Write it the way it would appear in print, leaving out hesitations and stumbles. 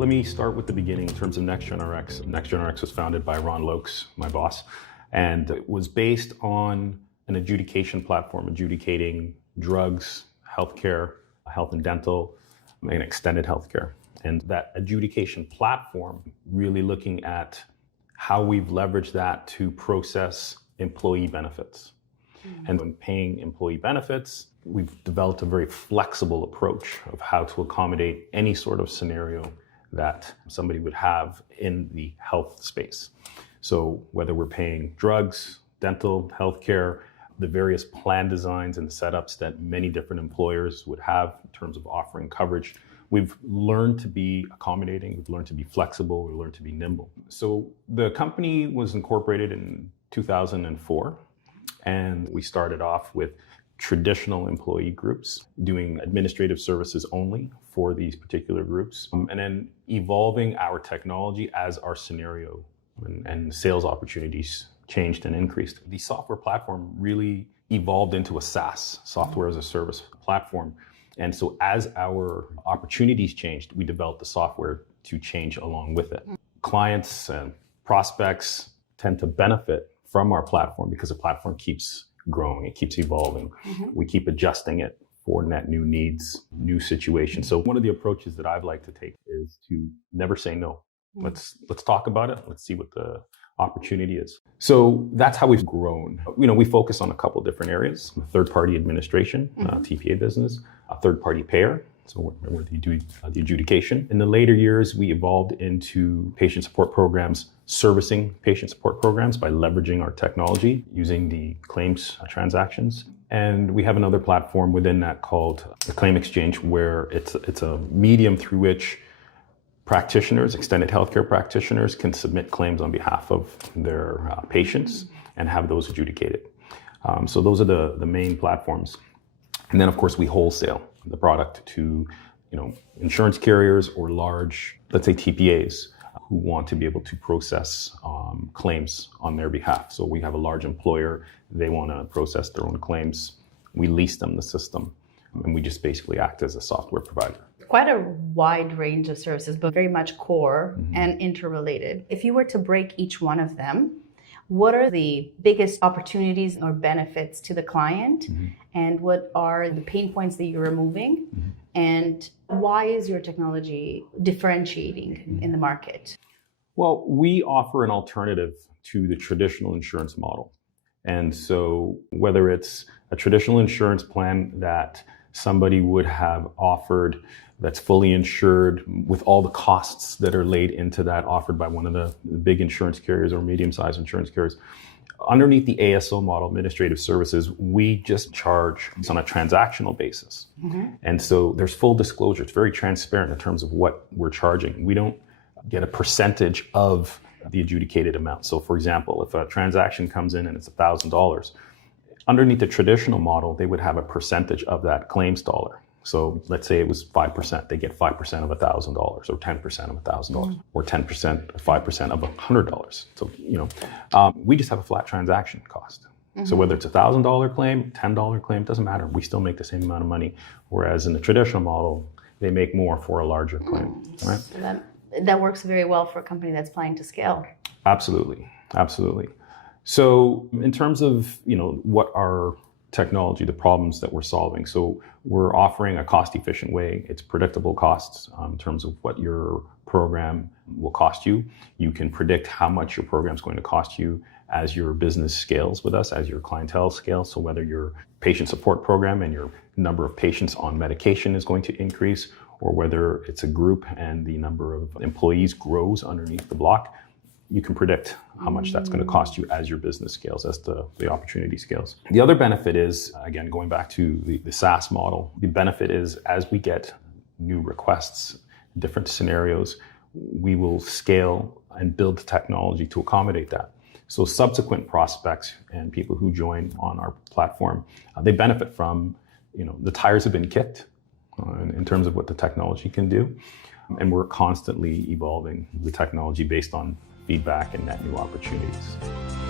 Let me start with the beginning in terms of NexgenRx. NexgenRx was founded by Ron Loucks, my boss, and it was based on an adjudication platform, adjudicating drugs, healthcare, health and dental, and extended healthcare. And that adjudication platform, really looking at how we've leveraged that to process employee benefits. And when paying employee benefits, we've developed a very flexible approach of how to accommodate any sort of scenario that somebody would have in the health space. So whether we're paying drugs, dental, healthcare, the various plan designs and setups that many different employers would have in terms of offering coverage, we've learned to be accommodating, we've learned to be flexible, we've learned to be nimble. So the company was incorporated in 2004, and we started off with traditional employee groups, doing administrative services only for these particular groups, and then evolving our technology as our scenario and sales opportunities changed and increased. The software platform really evolved into a SaaS, software as a service platform. And so as our opportunities changed, we developed the software to change along with it. Clients and prospects tend to benefit from our platform because the platform keeps growing, it keeps evolving. We keep adjusting it for net new needs, new situations. So one of the approaches that I've liked to take is to never say no. Let's talk about it. Let's see what the opportunity is. So that's how we've grown. We focus on a couple different areas: third-party administration, TPA business, a third-party payer. So where they do the adjudication. In the later years, we evolved into patient support programs, servicing patient support programs by leveraging our technology, using the claims transactions. And we have another platform within that called the Claim Exchange, where it's a medium through which practitioners, extended healthcare practitioners, can submit claims on behalf of their patients and have those adjudicated. So those are the main platforms. And then, of course, we wholesale the product to insurance carriers or large, let's say, TPAs who want to be able to process claims on their behalf. So we have a large employer, they want to process their own claims. We lease them the system, and we just basically act as a software provider. Quite a wide range of services, but very much core and interrelated. If you were to break each one of them, what are the biggest opportunities or benefits to the client? And what are the pain points that you're removing? And why is your technology differentiating in the market? Well, we offer an alternative to the traditional insurance model. And so whether it's a traditional insurance plan that somebody would have offered that's fully insured with all the costs that are laid into that, offered by one of the big insurance carriers or medium-sized insurance carriers. Underneath the ASO model, administrative services, we just charge on a transactional basis. And so there's full disclosure. It's very transparent in terms of what we're charging. We don't get a percentage of the adjudicated amount. So for example, if a transaction comes in and it's $1,000, underneath the traditional model, they would have a percentage of that claims dollar. So let's say it was 5%, they get 5% of $1,000 or 10% of $1,000 or 10% or 5% of $100. So, we just have a flat transaction cost. So whether it's $1,000 claim, $10 claim, doesn't matter. We still make the same amount of money. Whereas in the traditional model, they make more for a larger claim, right? So that works very well for a company that's planning to scale. Absolutely, absolutely. So in terms of, what our technology, the problems that we're solving. So we're offering a cost-efficient way. It's predictable costs in terms of what your program will cost you. You can predict how much your program is going to cost you as your business scales with us, as your clientele scales. So whether your patient support program and your number of patients on medication is going to increase, or whether it's a group and the number of employees grows underneath the block, you can predict how much that's going to cost you as your business scales, as the opportunity scales. The other benefit is, again, going back to the SaaS model, the benefit is as we get new requests, different scenarios, we will scale and build the technology to accommodate that. So subsequent prospects and people who join on our platform, they benefit from, the tires have been kicked in terms of what the technology can do. And we're constantly evolving the technology based on feedback and net new opportunities.